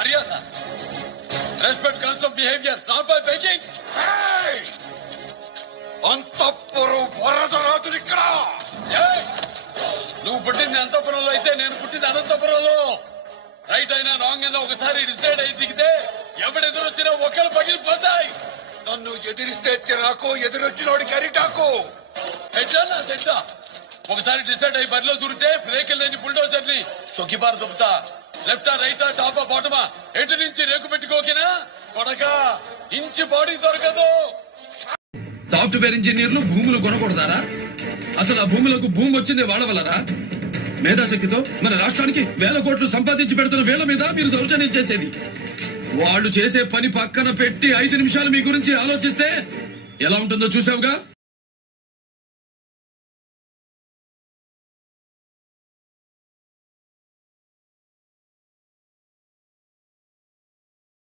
మర్యాద respect comes from behaviour not by begging. అంతఃపురం వరదరాజులు ఇక్కడ. నువ్వు పుట్టింది అంతఃపురంలో అయితే నేను పుట్టింది అనంతపురంలో. రైట్ అయినా రాంగ్ అయినా ఒకసారి డిసైడ్ అయి దిగితే ఎవడెదురొచ్చినా ఒకరు పగిలిపోతాయి. నన్ను ఎదిరిస్తే చిరాకు, ఎదురొచ్చినోడికి అరిటాకు. ఎట్లా నా సెట్ట ఒకసారి డిసైడ్ అయ్యి బరిలో దూరితే బ్రేక్ లేని బుల్డోజర్ ని తొక్కిబారు దుబ్బుతా. లెఫ్టా రైటా టాపా బాటమా ఎటు నుంచి రేకు పెట్టుకోకినా కొడక ఇంచి బాడీ దొరకదు. సాఫ్ట్వేర్ ఇంజనీర్లు భూములు కొనకూడదారా? అసలు ఆ భూములకు భూమి వచ్చింది వాళ్ళ వల్లరా? మేధాశక్తితో మన రాష్ట్రానికి వేల కోట్లు సంపాదించి పెడుతున్న వేల మీద మీరు దౌర్జన్యం చేసేది. వాళ్ళు చేసే పని పక్కన పెట్టి 5 నిమిషాలు మీ గురించి ఆలోచిస్తే ఎలా ఉంటుందో చూసావుగా.